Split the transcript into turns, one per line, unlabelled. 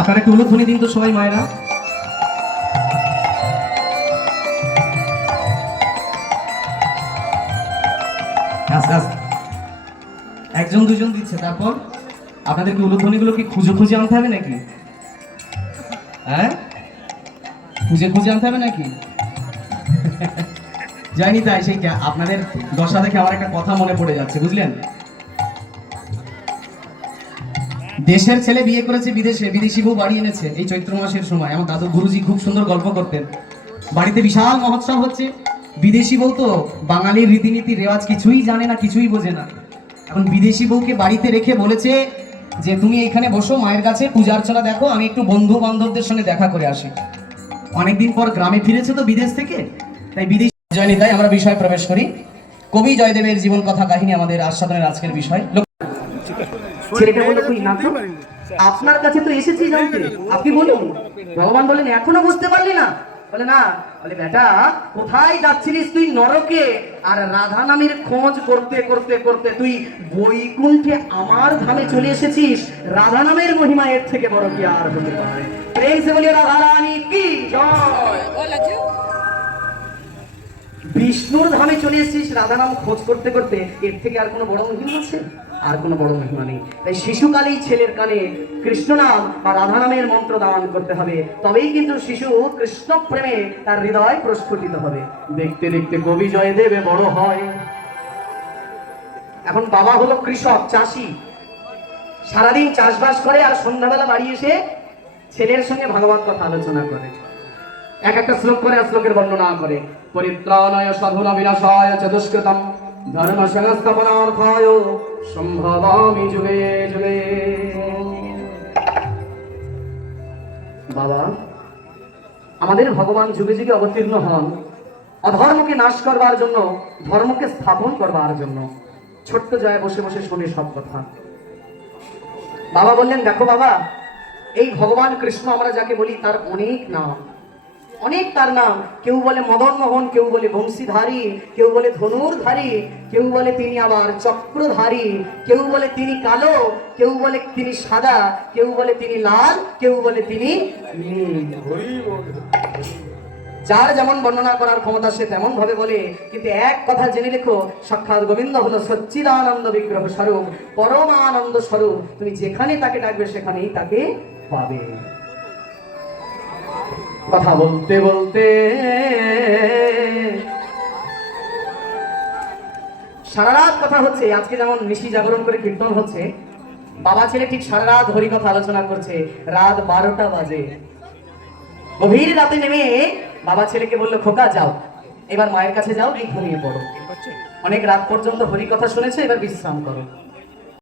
আপনারা একটু উলুধ্বনি দিন তো সবাই মায়েরা। একজন, দুজন দিচ্ছে, তারপর? আপনাদের কি উলুধ্বনিগুলো কি খুঁজে খুঁজে আনতে হবে নাকি? হ্যাঁ? খুঁজে খুঁজে আনতে হবে নাকি? যাইনি তাই, সেই আপনাদের দশা দেখে আমার একটা কথা মনে পড়ে যাচ্ছে, বুঝলেন? দেশের ছেলে বিয়ে করেছে বিদেশে, বিদেশি বউ বাড়ি এনেছে এই চৈত্র মাসের সময়। আমার দাদু গুরুজি খুব সুন্দর গল্প করতেন। বাড়িতে বিশাল মহোৎসব হচ্ছে। বিদেশি বউ তো বাঙালির রীতিনীতি রেওয়াজ কিছুই জানে না, কিছুই বোঝে না। এখন বিদেশি বউকে বাড়িতে রেখে বলেছে যে, তুমি এখানে বসো, মায়ের কাছে পূজা অর্চনা দেখো, আমি একটু বন্ধু বান্ধবদের সঙ্গে দেখা করে আসি। অনেকদিন পর গ্রামে ফিরেছে তো বিদেশ থেকে। তাই বিদেশ জয়নি তাই আমরা বিষয়ে প্রবেশ করি। কবি জয়দেবের জীবন কথা কাহিনী আমাদের আস্বাদনের আজকের বিষয়। ছেলেটা বলল তুই না তো? আপনার কাছে তো এসেছি জানতে। আপনি বলুন ভগবান বলেন এখনও বুঝতে পারলি না? বলে না। বলে বেটা কোথায় যাচ্ছিলিস তুই নরকে? আর রাধা নামের খোঁজ করতে করতে করতে তুই বৈকুণ্ঠে আমার ধামে চলে এসেছিস? রাধা নামের মহিমা এর থেকে বড় কি আর হতে পারে? প্রেম সে বলি রাধা রানী কি জয়? বিষ্ণুর ধামে চলে এসেছিস রাধা নাম খোঁজ করতে করতে। এর থেকে আর কোনো বড় মহিমা আছে? আর কোনো বড় মহিমা নেই। তাই শিশুকালেই ছেলের কানে কৃষ্ণ নাম বা রাধা নামের মন্ত্র দান করতে হবে। তবেই কিন্তু শিশু কৃষ্ণ প্রেমে তার হৃদয় প্রস্ফুটিত হবে। দেখতে দেখতে কবি জয় দেবে বড় হয়। এখন বাবা হলো কৃষক চাষি। সারাদিন চাষবাস করে আর সন্ধ্যাবেলা বাড়ি এসে ছেলের সঙ্গে ভাগবত কথা আলোচনা করে। এক একটা শ্লোক করে আর শ্লোকের বর্ণনা করে। পরিত্রাণায় সাধুনা বিনাশায় চ দুষ্কৃতম সংস্থাপনার্থায় সম্ভবামি যুগে যুগে। বাবা, আমাদের ভগবান যুগে যুগে অবতীর্ণ হন। অধর্মকে নাশ করবার জন্য, ধর্মকে স্থাপন করবার জন্য। ছোট্ট জয় বসে বসে শুনে সব কথা। বাবা বললেন, দেখো বাবা, এই ভগবান কৃষ্ণ আমরা যাকে বলি তার অনেক নাম। অনেক তার নাম। কেউ বলে মদন মোহন কেউ বলে বংশীধারী, কেউ বলে ধনুর্ধারী, কেউ বলে তিনি আবার চক্রধারী, কেউ বলে তিনি কালো, কেউ বলে তিনি সাদা, কেউ বলে তিনি লাল, কেউ বলে তিনি যার যেমন বর্ণনা করার ক্ষমতা সে তেমন ভাবে বলে। কিন্তু এক কথা জেনে লেখো সাক্ষাৎ গোবিন্দ হলো সচ্চিদানন্দ বিগ্রহ স্বরূপ, পরমানন্দ স্বরূপ। তুমি যেখানে তাকে ডাকবে, সেখানেই তাকে পাবে। কথা বলতে বলতে সারা রাত কথা হচ্ছে, আজকে যেমন নিশি জাগরণ করে কীর্তন হচ্ছে, বাবা ছেলে ঠিক সারা রাত হরি কথা আলোচনা করছে, রাত বারোটা বাজে। গভীর রাতে নেমে বাবা ছেলেকে বলল, খোকা যাও, এবার মায়ের কাছে যাও এই ঘুমিয়ে পড়ো। অনেক রাত পর্যন্ত হরি কথা শুনেছে, এবার বিশ্রাম করো।